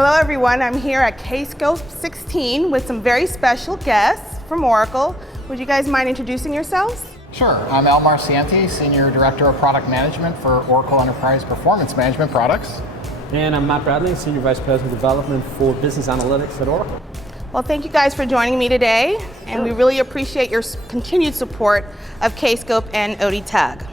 Hello everyone, I'm here at Kscope 16 with some very special guests from Oracle. Would you guys mind introducing yourselves? Sure, I'm Al Marciente, Senior Director of Product Management for Oracle Enterprise Performance Management Products. And I'm Matt Bradley, Senior Vice President of Development for Business Analytics at Oracle. Well, thank you guys for joining me today, and we really appreciate your continued support of Kscope and ODTUG.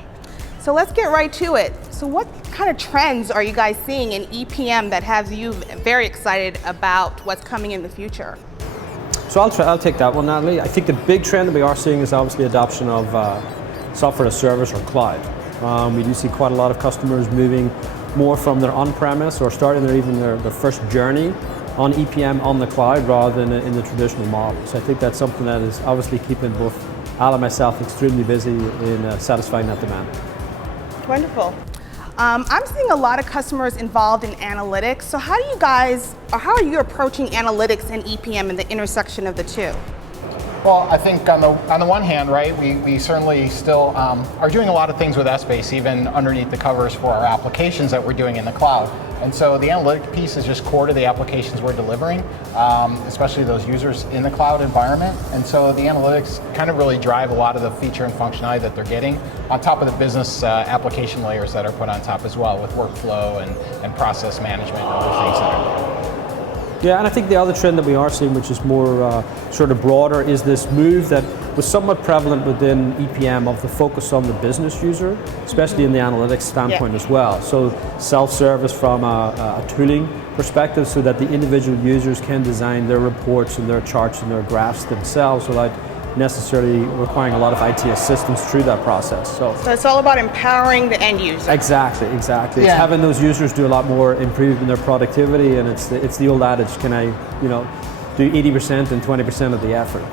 So let's get right to it. So what kind of trends are you guys seeing in EPM that has you very excited about what's coming in the future? So I'll take that one, Natalie. I think the big trend that we are seeing is obviously adoption of software as a service or cloud. We do see quite a lot of customers moving more from their on-premise or starting their first journey on EPM on the cloud rather than in the traditional model. So I think that's something that is obviously keeping both Al and myself extremely busy in satisfying that demand. Wonderful. I'm seeing a lot of customers involved in analytics. So how are you approaching analytics and EPM and the intersection of the two? Well, I think on the one hand, right, we certainly still are doing a lot of things with Essbase, even underneath the covers for our applications that we're doing in the cloud. And so the analytic piece is just core to the applications we're delivering, especially those users in the cloud environment. And so the analytics kind of really drive a lot of the feature and functionality that they're getting on top of the business application layers that are put on top as well with workflow and process management and other things that are there. Yeah, and I think the other trend that we are seeing, which is more sort of broader, is this move that was somewhat prevalent within EPM of the focus on the business user, especially in the analytics standpoint as well. So self-service from a tooling perspective so that the individual users can design their reports and their charts and their graphs themselves without necessarily requiring a lot of IT assistance through that process. So it's all about empowering the end user. Exactly. Yeah. It's having those users do a lot more, improve in their productivity, and it's the old adage, can I, do 80% and 20% of the effort.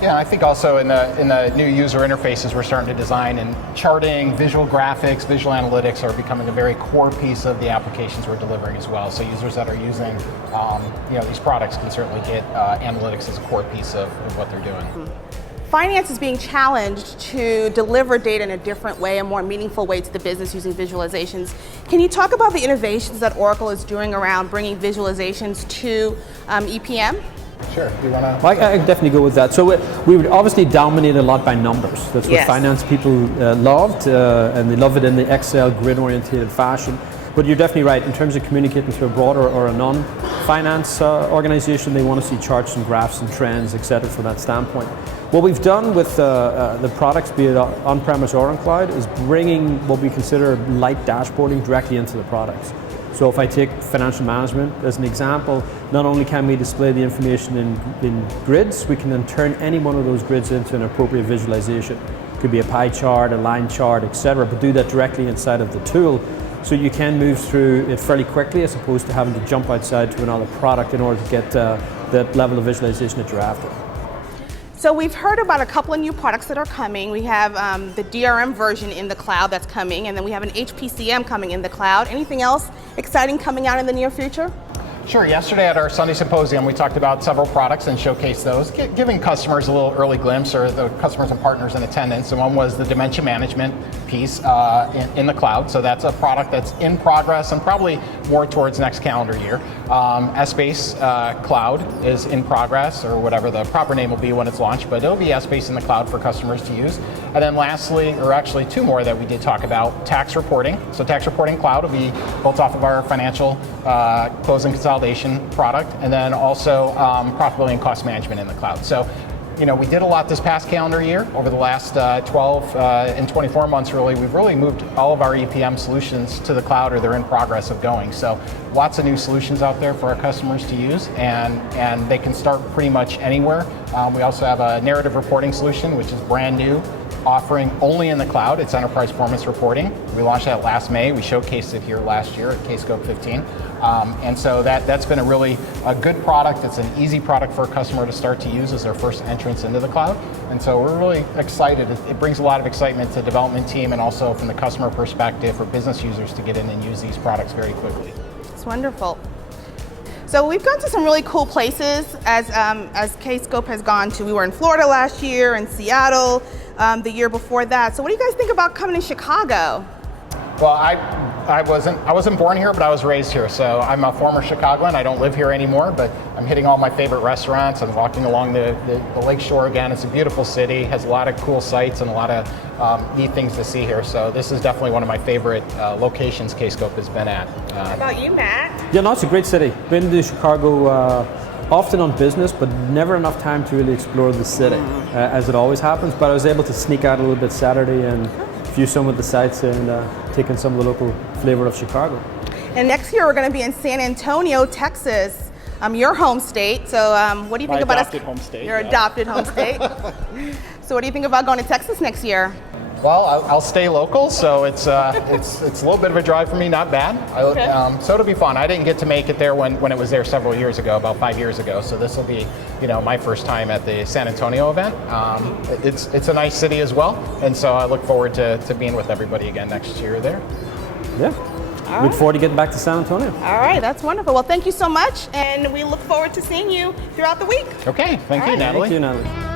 Yeah, I think also in the new user interfaces we're starting to design, and charting, visual graphics, visual analytics are becoming a very core piece of the applications we're delivering as well. So users that are using these products can certainly get analytics as a core piece of what they're doing. Finance is being challenged to deliver data in a different way, a more meaningful way to the business using visualizations. Can you talk about the innovations that Oracle is doing around bringing visualizations to EPM? Sure. Do you want to? I can definitely go with that. So we would obviously dominate a lot by numbers. That's what finance people loved, and they love it in the Excel grid-oriented fashion. But you're definitely right, in terms of communicating to a broader or a non-finance organization, they want to see charts and graphs and trends, et cetera, from that standpoint. What we've done with the products, be it on-premise or on cloud, is bringing what we consider light dashboarding directly into the products. So if I take financial management as an example, not only can we display the information in grids, we can then turn any one of those grids into an appropriate visualization. It could be a pie chart, a line chart, etc., but do that directly inside of the tool. So you can move through it fairly quickly as opposed to having to jump outside to another product in order to get that level of visualization that you're after. So we've heard about a couple of new products that are coming. We have the DRM version in the cloud that's coming, and then we have an HPCM coming in the cloud. Anything else exciting coming out in the near future? Sure. Yesterday at our Sunday Symposium, we talked about several products and showcased those, giving customers a little early glimpse, or the customers and partners in attendance. And one was the dementia management piece in the cloud. So that's a product that's in progress and probably more towards next calendar year. Essbase Cloud is in progress, or whatever the proper name will be when it's launched, but it'll be Essbase in the cloud for customers to use. And then lastly, or actually two more that we did talk about, tax reporting. So tax reporting cloud will be built off of our financial close and consolidation product, and then also profitability and cost management in the cloud. So, we did a lot this past calendar year. Over the last 12 and 24 months, really, we've really moved all of our EPM solutions to the cloud, or they're in progress of going. So lots of new solutions out there for our customers to use, and they can start pretty much anywhere. We also have a narrative reporting solution, which is brand new, offering only in the cloud. It's enterprise performance reporting. We launched that last May. We showcased it here last year at Kscope 15. And so that's been a good product. It's an easy product for a customer to start to use as their first entrance into the cloud. And so we're really excited. It brings a lot of excitement to the development team, and also from the customer perspective for business users to get in and use these products very quickly. It's wonderful. So we've gone to some really cool places as Kscope has gone to. We were in Florida last year, in Seattle the year before that. So what do you guys think about coming to Chicago? Well, I wasn't born here, but I was raised here. So I'm a former Chicagoan. I don't live here anymore, but I'm hitting all my favorite restaurants. I'm walking along the lake shore again. It's a beautiful city, has a lot of cool sights and a lot of neat things to see here. So this is definitely one of my favorite locations Kscope has been at. How about you, Matt? Yeah, no, it's a great city. Been to Chicago often on business, but never enough time to really explore the city, as it always happens. But I was able to sneak out a little bit Saturday and view some of the sights and take in some of the local flavor of Chicago. And next year we're going to be in San Antonio, Texas, your home state. So what do you think about us? My adopted home state. Your adopted home state. So what do you think about going to Texas next year? Well, I'll stay local, so it's a little bit of a drive for me, not bad. So it'll be fun. I didn't get to make it there when it was there several years ago, about 5 years ago. So this will be, my first time at the San Antonio event. It's a nice city as well, and so I look forward to being with everybody again next year there. Yeah. Look forward to getting back to San Antonio. All right, that's wonderful. Well, thank you so much, and we look forward to seeing you throughout the week. Okay, thank you, Natalie. Thank you, Natalie.